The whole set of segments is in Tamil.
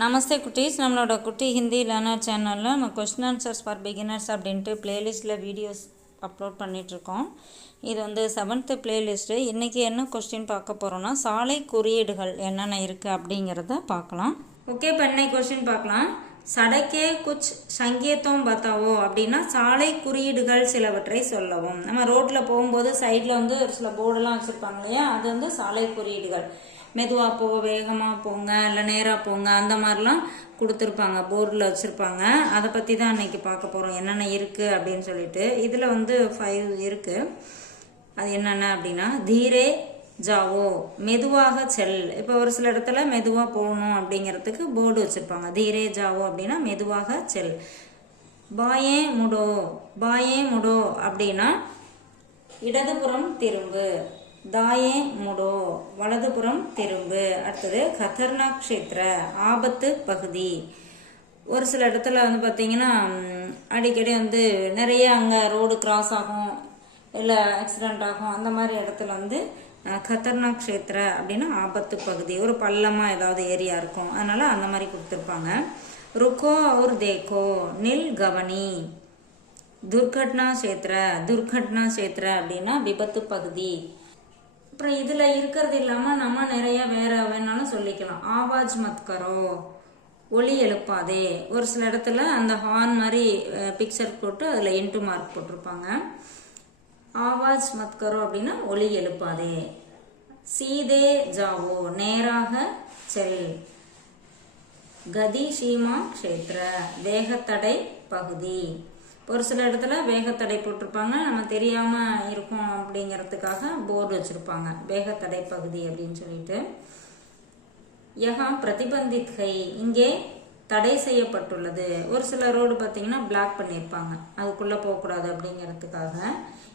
நமஸ்தே குட்டீஸ் நம்மளோட குட்டி ஹிந்தி லேர்னர் சேனலில் நம்ம கொஸ்டின் ஆன்சர்ஸ் ஃபார் பிகினர்ஸ் அப்படின்ட்டு ப்ளேலிஸ்ட்டில் வீடியோஸ் அப்லோட் பண்ணிகிட்ருக்கோம் இது வந்து செவன்த்து பிளேலிஸ்ட்டு இன்றைக்கி என்ன கொஸ்டின் பார்க்க போகிறோன்னா சாலை குறியீடுகள் என்னென்ன இருக்குது அப்படிங்கிறத பார்க்கலாம். ஓகே இப்போ இன்னைக்கு கொஸ்டின் பார்க்கலாம்? சடக்கே குச் சங்கேத்தம் பத்தாவோ அப்படின்னா சாலை குறியீடுகள் சிலவற்றை சொல்லவும். நம்ம ரோட்டில் போகும்போது சைடில் வந்து ஒரு சில போர்டெல்லாம் வச்சுருப்பாங்க இல்லையா? அது வந்து சாலை குறியீடுகள். மெதுவாக போக வேகமாக போங்க இல்லை நேராக போங்க அந்த மாதிரிலாம் கொடுத்துருப்பாங்க போர்டில் வச்சுருப்பாங்க. அதை பற்றி தான் இன்னைக்கு பார்க்க போகிறோம் என்னென்ன இருக்குது அப்படின்னு சொல்லிட்டு. இதில் வந்து ஃபைவ் இருக்குது அது என்னென்ன அப்படின்னா தீரே ஜாவோ மெதுவாக செல். இப்போ ஒரு சில இடத்துல மெதுவாக போகணும் அப்படிங்கிறதுக்கு போர்டு வச்சுருப்பாங்க. தீரே ஜாவோ அப்படின்னா மெதுவாக செல். பாயே முடோ பாயே முடோ அப்படின்னா இடதுபுறம் திரும்பு. தாயே முடோ வலதுபுறம் திரும்பு. அடுத்தது கதர்னாக் க்ஷேத்ர ஆபத்து பகுதி. ஒரு சில இடத்துல வந்து பார்த்தீங்கன்னா அடிக்கடி வந்து நிறைய அங்கே ரோடு கிராஸ் ஆகும் இல்லை ஆக்சிடெண்ட் ஆகும். அந்த மாதிரி இடத்துல வந்து கத்தர்னா கதர்னாக் அப்படின்னா ஆபத்து பகுதி. ஒரு பள்ளமாக ஏதாவது ஏரியா இருக்கும். அதனால் அந்த மாதிரி கொடுத்துருப்பாங்க. ருக்கோ ஒரு தேக்கோ நில் கவனி. துர்கட்னா சேத்திர துர்கட்னா சேத்திர அப்படின்னா விபத்து பகுதி. அப்புறம் இதில் இருக்கிறது இல்லாமல் நம்ம நிறைய வேற வேணாலும் சொல்லிக்கலாம். ஆவாஜ் மத்கரோ ஒளி எழுப்பாதே. ஒரு சில இடத்துல அந்த ஹார்ன் மாதிரி பிக்சர் போட்டு அதில் இன்ட்டு மார்க் போட்டிருப்பாங்க. ஆவாஜ் மத் கரோ அப்படின்னா ஒளி எழுப்பாதே. சீதே ஜாவோ நேராக செல். கதி சீமா க்ஷேத்ர வேகத்தடை பகுதி. ஒரு சில இடத்துல வேகத்தடை போட்டிருப்பாங்க. நம்ம தெரியாம இருக்கோம் அப்படிங்கிறதுக்காக போர்டு வச்சிருப்பாங்க. வேகத்தடை பகுதி அப்படின்னு சொல்லிட்டு. யகா பிரதிபந்தித் ஹை இங்கே தடை செய்யப்பட்டுள்ளது. ஒரு சில ரோடு பார்த்தீங்கன்னா பிளாக் பண்ணியிருப்பாங்க. அதுக்குள்ளே போகக்கூடாது அப்படிங்கிறதுக்காக.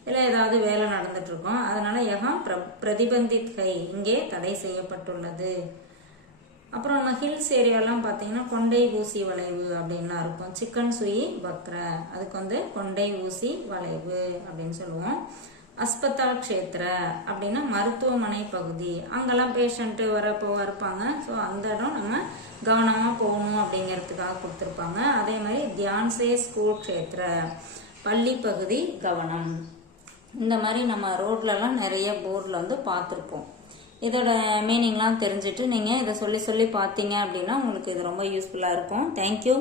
இல்லை ஏதாவது வேலை நடந்துட்டுருக்கோம். இருக்கும் எகம் பிர பிரதிபந்தித் கை இங்கே தடை செய்யப்பட்டுள்ளது. அப்புறம் நம்ம ஹில்ஸ் ஏரியாலாம் பார்த்தீங்கன்னா கொண்டை ஊசி வளைவு அப்படின்லாம் இருக்கும். சிக்கன் சுயி பக்ர அதுக்கு வந்து கொண்டை ஊசி வளைவு அப்படின்னு சொல்லுவோம். அஸ்பத்தால் க்ஷேத்திர அப்படின்னா மருத்துவமனை பகுதி. அங்கெல்லாம் பேஷண்ட்டு வர போக இருப்பாங்க. ஸோ அந்த இடம் நம்ம கவனமாக போகணும் அப்படிங்கிறதுக்காக கொடுத்துருப்பாங்க. அதே மாதிரி தியான்சே ஸ்கூல் க்ஷேத்திர பள்ளி பகுதி கவனம். இந்த மாதிரி நம்ம ரோட்லலாம் நிறைய போர்டில் வந்து பார்த்துருப்போம் இதோட மீனிங்லாம் தெரிஞ்சுட்டு நீங்கள் இதை சொல்லி சொல்லி பார்த்தீங்க அப்படின்னா உங்களுக்கு இது ரொம்ப யூஸ்ஃபுல்லாக இருக்கும். தேங்க்யூ